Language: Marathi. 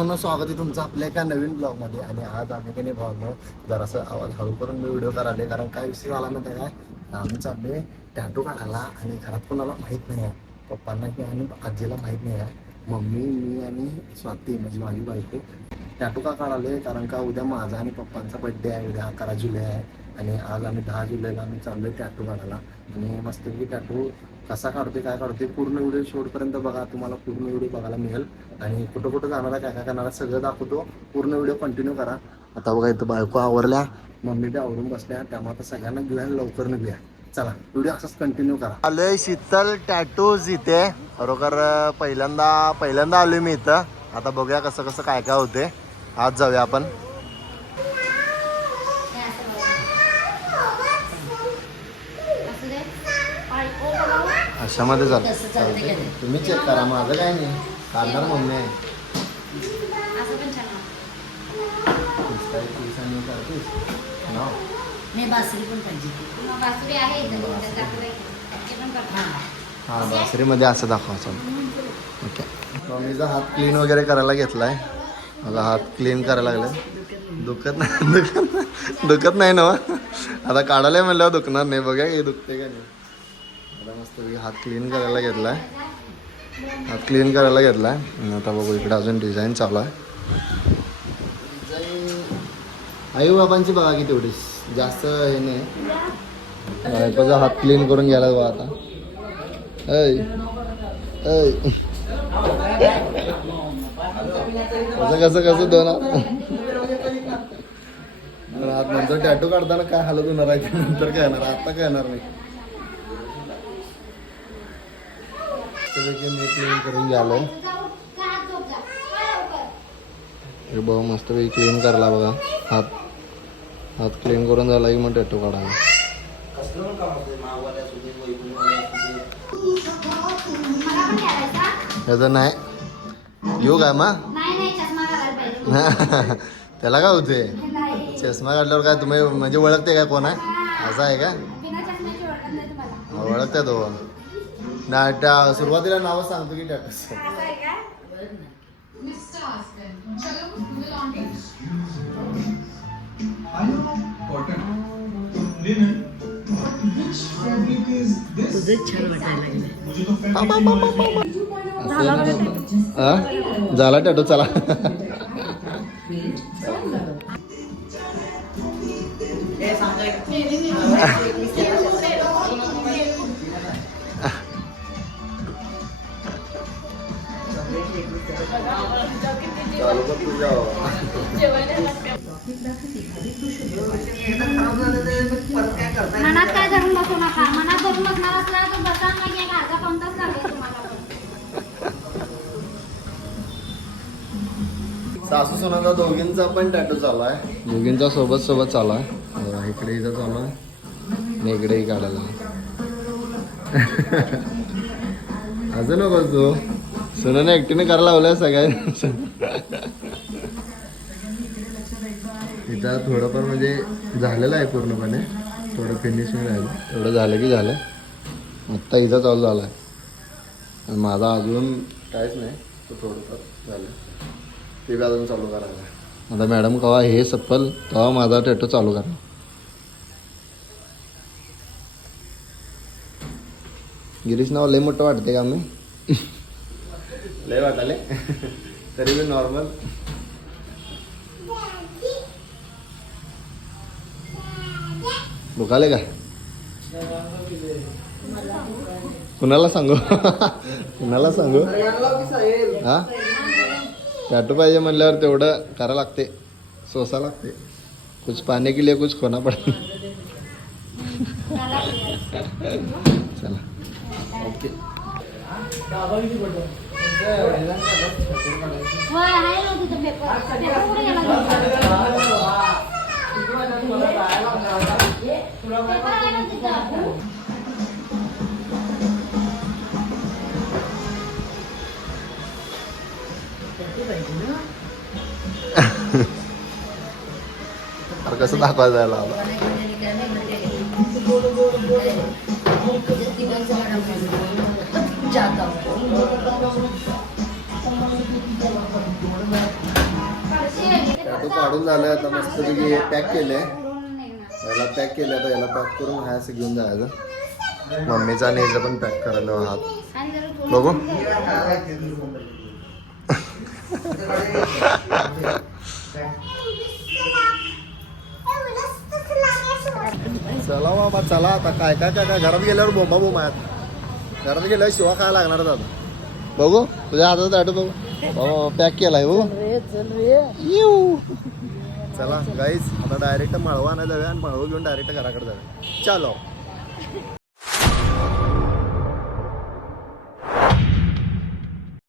भावनो, स्वागत आहे तुमचं आपल्या एका नवीन ब्लॉगमध्ये. आणि आज आम्ही काही भावनो जरासं आवाज हळू करून मी व्हिडिओ करायला, कारण काय विषय झाला माहिती काय, आम्ही चाललोय टॅटू काढायला आणि घरात कोणाला माहीत नाही आहे, पप्पांना किंवा आणि आजीला माहीत नाही आहे. मम्मी, मी आणि स्वाती म्हणजे माझी बायको टॅटू का काढाले, कारण का उद्या माझा आणि पप्पांचा बड्डे आहे, उद्या 11 जुलै आहे. आणि आज आम्ही 10 जुलैला आम्ही चाललोय टॅटू काढायला. आणि मस्तपैकी टॅटू कसा काढतोय, काय काढतोय, पूर्ण व्हिडिओ शेवटपर्यंत बघा, तुम्हाला पूर्ण व्हिडिओ बघायला मिळेल. आणि कुठं कुठं जाणार आहे, काय काय करणार आहे सगळं दाखवतो. पूर्ण व्हिडिओ कंटिन्यू करा. आता बघा इथं बायको आवरल्या, मम्मी बी आवरून बसल्या, त्यामुळे आता सगळ्यांना घेऊया लवकर निघूया. चला व्हिडिओ असाच कंटिन्यू करा. आलोय शीतल टॅटूज इथे, खरोखर पहिल्यांदा आलोय मी इथं. आता बघूया कसं कसं काय काय होते. आज जाऊया आपण. अशामध्ये चालतं, तुम्ही चेक करा, माझं काय नाही, काढणार मम्मी आहे. हां, बासरीमध्ये असं दाखवायचं. ओके, मम्मीचा हात क्लीन वगैरे करायला घेतलाय. मला हात क्लीन करायला लागलाय. दुखत नाही ना. आता काढायला म्हणल्यावर दुखणार नाही. बघा की दुखते का नाही. आता मस्त हात क्लीन करायला घेतलाय. आता बघू इकडे अजून डिझाईन चालू आहे. आई बाबांची बघा की तेवढीच, जास्त हे नाही. बायकोचा हात क्लीन करून घ्यायला बघा आता. कसं दोन हात नंतर टॅटू काढताना काय हालत होणार आहे, नंतर काय येणार, आता काय येणार नाही. मी क्लीन करून घ्यालोय. हे बघा मस्तपैकी क्लीन करायला बघा. हात क्लीन करून झाला की मग टॅटू काढायला. याचं नाही येऊ काय मग त्याला काय होते. चष्मा काढल्यावर काय तुम्ही म्हणजे ओळखते काय कोण आहे, असं आहे का? ओळखते तो नाही. त्या सुरुवातीला नाव सांगतो की टॅटू. झाला टॅटू, चला. मनात काय धरून बसू नका. मनात धरून बसणार असला तर बसा, मग एक अर्धा पाऊण तास लागेल तुम्हाला. सासू सोनाचा दोघींचा पण टॅटू चालू आहे. दोघींचा सोबत चालू आहे. इकडे इथं चालू आहे आणि इकडेही काढायला. अजून नको तू, सोनाने एकटीने करायला लावलंय सगळ्या. इथं थोडंफार म्हणजे झालेलं आहे पूर्णपणे, थोडं फिनिशिंग राहिलं. थोडं झालं की झालं. आत्ता इथं चालू झालं आहे. माझा अजून काहीच नाही, तो थोडंफार झालं. ते बी अजून चालू करायला. आता मॅडम कवा हे सप्पल तेव्हा माझा टॅटू चालू करणार. गिरीश नाव लय मोठं वाटते का? मी लय वाटाले तरी बी नॉर्मल. दुखाले का? कुणाला सांगू हा? टॅटू पाहिजे म्हणल्यावर तेवढं करायला लागते, सोसा लागते. कुछ पाने के लिए कुछ खोना पडते. चला ओके. कसं दाखवायचं जायला जाता टॅटू काढून झालं आता मस्तपैकी पॅक केले उडून निघणार. याला पॅक केलं आता याला पॅक करून हा असं घेऊन जायचं मम्मीचा आणि याचा पण पॅक करायला हात आणि जरा थोडं बघू चला बाबा चला आता काय काय काय काय घरात गेल्यावर बोंबा बोंब आहेत घरात गेल्यावर शिवा काय लागणार आता बघू तुझ्या हातात टॅटू बघू पॅक केलाय बघू येऊ. चला गाईज आता डायरेक्ट माळवा आणायला जाऊया आणि माळवा घेऊन डायरेक्ट घराकडे जाऊया चलो